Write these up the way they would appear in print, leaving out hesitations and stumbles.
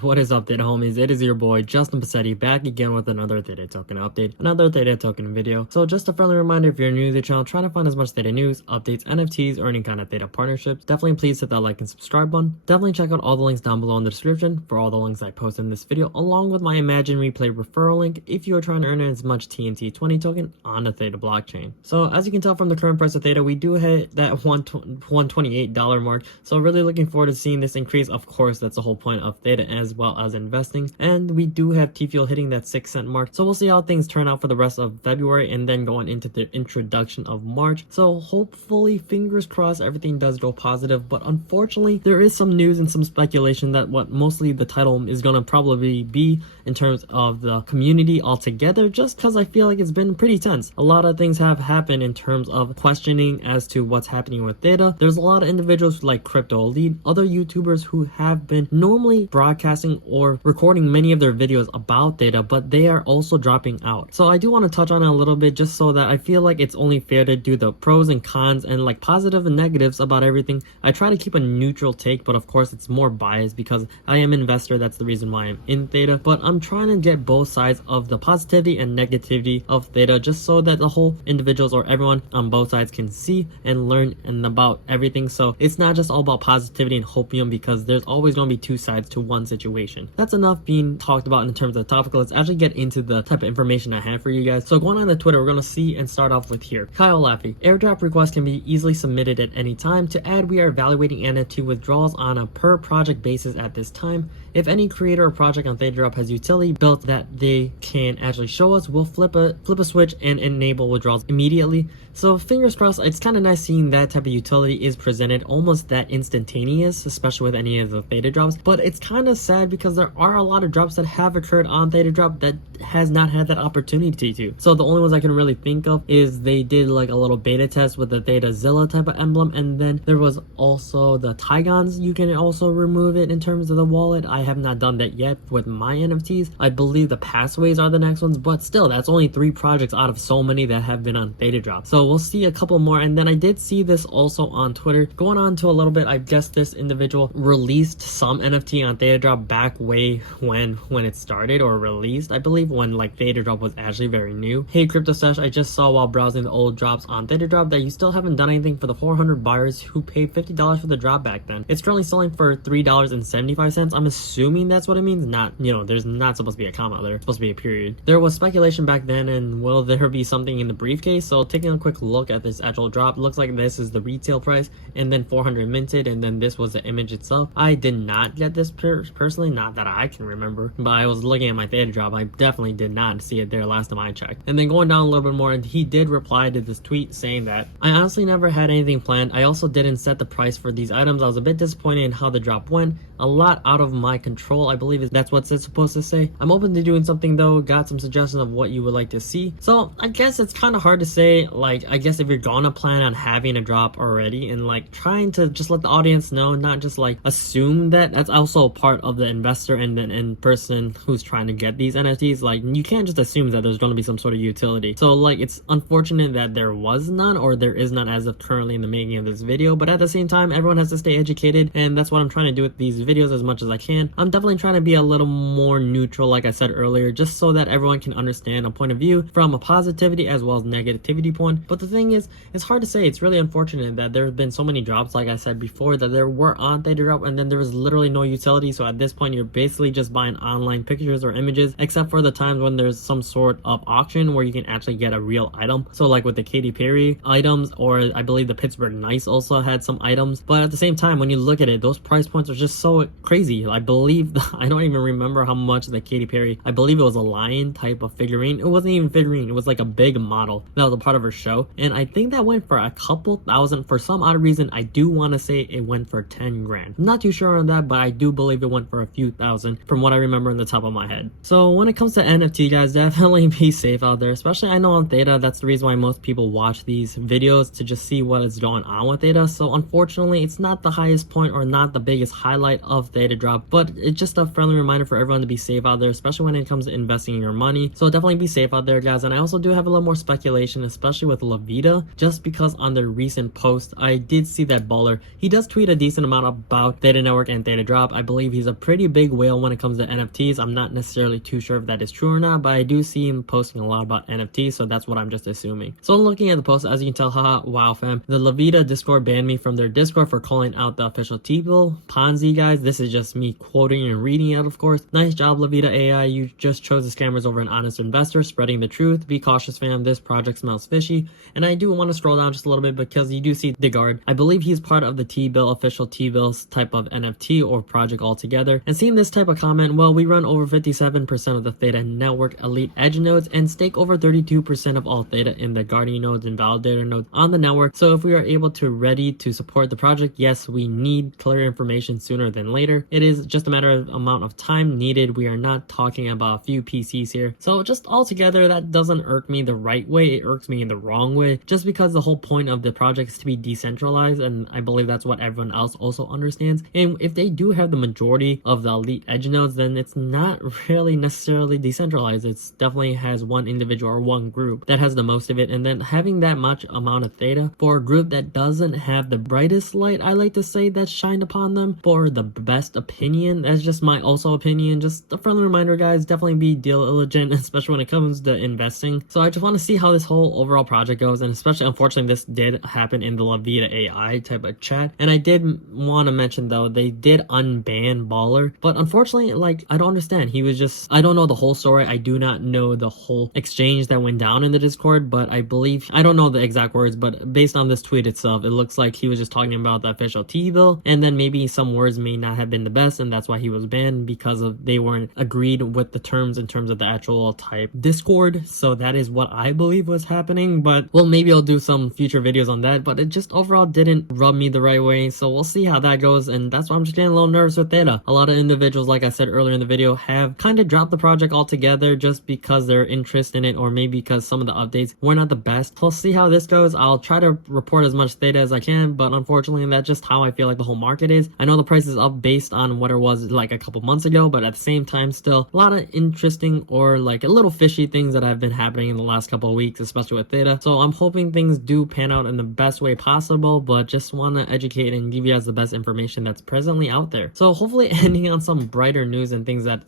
What is up, Theta homies? It is your boy Justin Passetti back again with another Theta token update, another Theta token video. So just a friendly reminder, if you're new to the channel, trying to find as much Theta news, updates, NFTs, or any kind of Theta partnerships, definitely please hit that like and subscribe button. Definitely check out all the links down below in the description for all the links I post in this video, along with my Imagine Replay referral link if you are trying to earn as much TNT20 token on the Theta blockchain. So as you can tell from the current price of Theta, we do hit that $128 mark. So really looking forward to seeing this increase. Of course, that's the whole point of Theta as well as investing. And we do have T-Fuel hitting that 6-cent mark. So we'll see how things turn out for the rest of February and then going into the introduction of March. So hopefully, fingers crossed, everything does go positive. But unfortunately, there is some news and some speculation that what mostly the title is going to probably be in terms of the community altogether, just because I feel like it's been pretty tense. A lot of things have happened in terms of questioning as to what's happening with Theta. There's a lot of individuals like Crypto Elite, other YouTubers who have been normally broadcasting or recording many of their videos about Theta, but they are also dropping out. So I do want to touch on it a little bit just so that I feel like it's only fair to do the pros and cons and like positive and negatives about everything. I try to keep a neutral take, but of course it's more biased because I am an investor. That's the reason why I'm in Theta, but I'm trying to get both sides of the positivity and negativity of Theta just so that the whole individuals or everyone on both sides can see and learn and about everything. So it's not just all about positivity and hopium, because there's always going to be two sides to one situation. That's enough being talked about in terms of the topic. Let's actually get into the type of information I have for you guys. So going on the Twitter, we're going to see and start off with here. Kyle Laffey. Airdrop requests can be easily submitted at any time. To add, we are evaluating NFT withdrawals on a per project basis at this time. If any creator or project on Theta Drop has utility built that they can actually show us, we'll flip a switch and enable withdrawals immediately. So fingers crossed. It's kind of nice seeing that type of utility is presented almost that instantaneous, especially with any of the Theta drops. But it's kind of sad because there are a lot of drops that have occurred on Theta Drop that has not had that opportunity to. So the only ones I can really think of is they did like a little beta test with the Theta Zilla type of emblem, and then there was also the Tigons. You can also remove it in terms of the wallet. I have not done that yet with my NFTs. I believe the Passaways are the next ones, but still, that's only 3 projects out of so many that have been on Theta Drop. So we'll see a couple more. And then I did see this also on Twitter. Going on to a little bit, I guess this individual released some NFT on Theta Drop back way when it started or released, I believe, when like Theta Drop was actually very new. Hey Crypto Stash, I just saw while browsing the old drops on Theta Drop that you still haven't done anything for the 400 buyers who paid $50 for the drop back then. It's currently selling for $3.75. I'm assuming that's what it means. Not, there's not supposed to be a comma there. It's supposed to be a period. There was speculation back then, and will there be something in the briefcase? So taking a quick look at this actual drop, looks like this is the retail price, and then 400 minted, and then this was the image itself. I did not get this personally, not that I can remember, but I was looking at my Theta Drop. I definitely did not see it there last time I checked. And then going down a little bit more, and he did reply to this tweet saying that I honestly never had anything planned. I also didn't set the price for these items. I was a bit disappointed in how the drop went. A lot out of my control, I believe that's what it's supposed to say. I'm open to doing something though. Got some suggestions of what you would like to see. So I guess it's kind of hard to say. Like, I guess if you're gonna plan on having a drop already and like trying to just let the audience know, not just like assume that that's also a part of the investor and then in person who's trying to get these NFTs. Like, you can't just assume that there's going to be some sort of utility. So like, it's unfortunate that there was none, or there is none as of currently in the making of this video. But at the same time, everyone has to stay educated, and that's what I'm trying to do with these videos as much as I can. I'm definitely trying to be a little more neutral, like I said earlier, just so that everyone can understand a point of view from a positivity as well as negativity point. But the thing is, it's hard to say. It's really unfortunate that there have been so many drops, like I said before, that there were on Theta Drop, and then there was literally no utility. So at this point, you're basically just buying online pictures or images, except for the times when there's some sort of auction where you can actually get a real item. So like with the Katy Perry items, or I believe the Pittsburgh Nice also had some items. But at the same time, when you look at it, those price points are just so crazy. I believe, I don't even remember how much the Katy Perry, I believe it was a lion type of figurine. It wasn't even figurine. It was like a big model that was a part of her show. And I think that went for a couple thousand. For some odd reason, I do want to say it went for 10 grand. I'm not too sure on that, but I do believe it went for a few thousand from what I remember in the top of my head. So when it comes to NFT, guys, definitely be safe out there. Especially, I know on Theta, that's the reason why most people watch these videos, to just see what is going on with Theta. So unfortunately, it's not the highest point or not the biggest highlight of Theta Drop, but it's just a friendly reminder for everyone to be safe out there, especially when it comes to investing your money. So definitely be safe out there, guys. And I also do have a little more speculation, especially with Lavita, just because on the recent post, I did see that baller. He does tweet a decent amount about Theta Network and Theta Drop. I believe he's a pretty big whale when it comes to NFTs. I'm not necessarily too sure if that is true or not, but I do see him posting a lot about NFTs, so that's what I'm just assuming. So looking at the post, as you can tell, haha, wow fam, the Lavita Discord banned me from their Discord for calling out the official T-bill. Ponzi guys, this is just me quoting and reading it, of course. Nice job Lavita AI, you just chose the scammers over an honest investor, spreading the truth. Be cautious fam, this project smells fishy. And I do want to scroll down just a little bit because you do see Digard. I believe he's part of the T-bill, official T-bills type of NFT or project altogether. And seeing this type of comment, well, we run over 57% of the Theta network elite edge nodes and stake over 32% of all Theta in the guardian nodes and validator nodes on the network. So if we are able to ready to support the project, yes, we need clear information sooner than later. It is just a matter of amount of time needed. We are not talking about a few PCs here. So just altogether, that doesn't irk me the right way. It irks me in the wrong way, just because the whole point of the project is to be decentralized, and I believe that's what everyone else also understands. And if they do have the majority of the elite edge nodes, then it's not really necessarily decentralized. It's definitely has one individual or one group that has the most of it, and then having that much amount of Theta for a group that doesn't have the brightest light, I like to say, that's shined upon them for the best opinion. That's just my also opinion. Just a friendly reminder guys, definitely be diligent, especially when it comes to investing. So I just want to see how this whole overall project goes, and especially unfortunately this did happen in the Lavita AI type of chat. And I did want to mention though, they did unban Baller, but unfortunately, like, I don't understand. He was just, I don't know the whole story. I do not know the whole exchange that went down in the Discord, but I believe, I don't know the exact words, but based on this tweet itself, it looks like he was just talking about the official T-bill, and then maybe some words may not have been the best, and that's why he was banned, because of they weren't agreed with the terms in terms of the actual type Discord. So that is what I believe was happening, but well, maybe I'll do some future videos on that, but it just overall didn't rub me the right way, so we'll see how that goes. And that's why I'm just getting a little nervous with Theta. A lot of individuals, like I said earlier in the video, have kind of dropped the project altogether just because their interest in it, or maybe because some of the updates were not the best. We'll see how this goes. I'll try to report as much Theta as I can, but unfortunately that's just how I feel like the whole market is. I know the price is up based on what it was like a couple months ago, but at the same time still a lot of interesting or like a little fishy things that have been happening in the last couple of weeks, especially with Theta. So I'm hoping things do pan out in the best way possible, but just want to educate and give you guys the best information that's presently out there. So hopefully ending on some brighter news and things that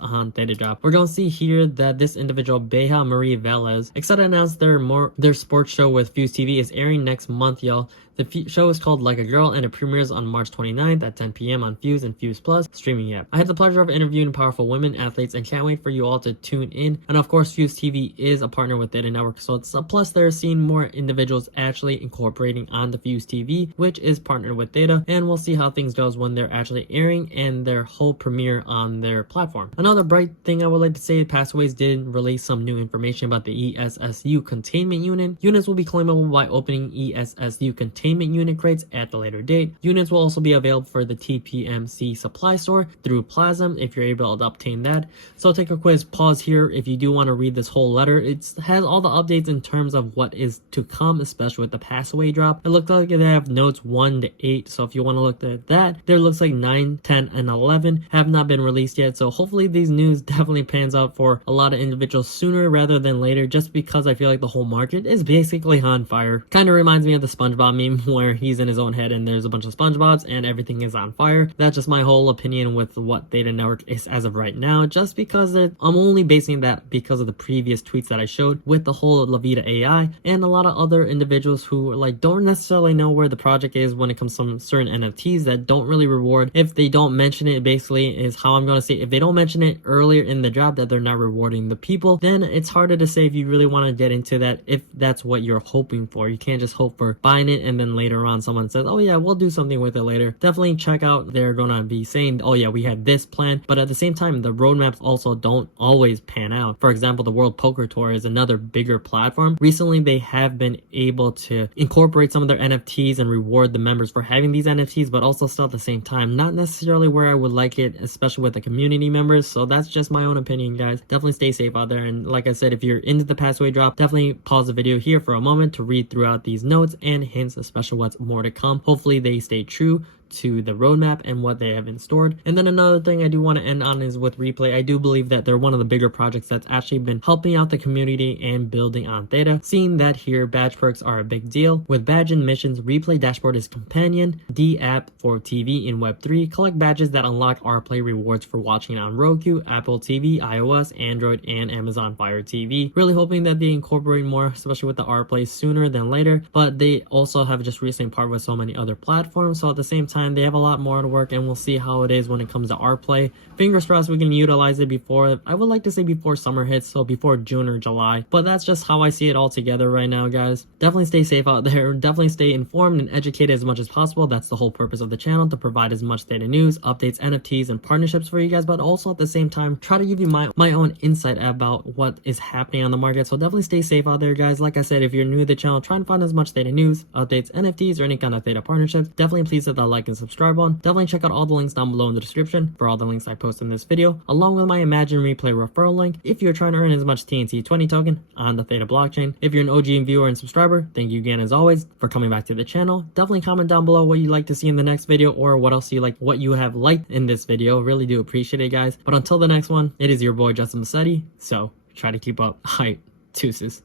on Theta Drop, we're going to see here that this individual, Beja Marie Velez, excited to announce their sports show with FuseTV is airing next month, y'all. The show is called Like a Girl, and it premieres on March 29th at 10 p.m. on Fuse and Fuse Plus streaming app. I had the pleasure of interviewing powerful women athletes and can't wait for you all to tune in. And of course, Fuse TV is a partner with Theta Network, so it's a plus. They're seeing more individuals actually incorporating on the Fuse TV, which is partnered with Theta, and we'll see how things goes when they're actually airing and their whole premiere on their platform. Another bright thing I would like to say, Passaways did release some new information about the ESSU containment unit. Units will be claimable by opening ESSU containment unit crates at the later date. Units will also be available for the TPMC supply store through Plasm if you're able to obtain that. So take a quick pause here if you do want to read this whole letter. It has all the updates in terms of what is to come, especially with the Passaway drop. It looks like they have notes 1 to 8, so if you want to look at that, there looks like 9, 10, and 11 have not been released yet. So hopefully these news definitely pans out for a lot of individuals sooner rather than later, just because I feel like the whole market is basically on fire. Kind of reminds me of the SpongeBob meme where he's in his own head and there's a bunch of SpongeBobs and everything is on fire. That's just my whole opinion with what Theta Network is as of right now, just because I'm only basing that because of the previous tweets that I showed with the whole Lavita AI and a lot of other individuals who like don't necessarily know where the project is when it comes to some certain NFTs that don't really reward. If they don't mention it, basically is how I'm going to say, if they don't mention it earlier in the drop that they're not rewarding the people, then it's harder to say if you really want to get into that, if that's what you're hoping for. You can't just hope for buying it and then later on someone says, oh yeah, we'll do something with it later. Definitely check out, they're gonna be saying, oh yeah, we have this plan, but at the same time the roadmaps also don't always pan out. For example, the World Poker Tour is another bigger platform. Recently they have been able to incorporate some of their NFTs and reward the members for having these NFTs, but also still at the same time not necessarily where I would like it, especially with the community members. So that's just my own opinion, guys. Definitely stay safe out there, and like I said, if you're into the Passaway drop, definitely pause the video here for a moment to read throughout these notes and hints, especially what's more to come. Hopefully they stay true to the roadmap and what they have in stored. And then another thing I do want to end on is with Replay. I do believe that they're one of the bigger projects that's actually been helping out the community and building on Theta. Seeing that here, badge perks are a big deal. With badge and missions, Replay dashboard is companion, the app for TV in Web3. Collect badges that unlock RPlay rewards for watching on Roku, Apple TV, iOS, Android, and Amazon Fire TV. Really hoping that they incorporate more, especially with the RPlay sooner than later, but they also have just recently partnered with so many other platforms, so at the same time they have a lot more to work, and we'll see how it is when it comes to RPlay. Fingers crossed we can utilize it before, I would like to say before summer hits, so before June or July, but that's just how I see it all together right now, guys. Definitely stay safe out there, definitely stay informed and educated as much as possible. That's the whole purpose of the channel, to provide as much data news, updates, NFTs, and partnerships for you guys, but also at the same time try to give you my own insight about what is happening on the market. So definitely stay safe out there, guys. Like I said, if you're new to the channel, try and find as much data news, updates, NFTs, or any kind of Theta partnerships. Definitely please hit that like and subscribe button. Definitely check out all the links down below in the description for all the links I post in this video, along with my Imagine Replay referral link if you're trying to earn as much TNT20 token on the Theta blockchain. If you're an OG viewer and subscriber, thank you again as always for coming back to the channel. Definitely comment down below what you'd like to see in the next video, or what else you like, what you have liked in this video. Really do appreciate it, guys. But until the next one, it is your boy Justin Massetti, so try to keep up. Hype. Deuces.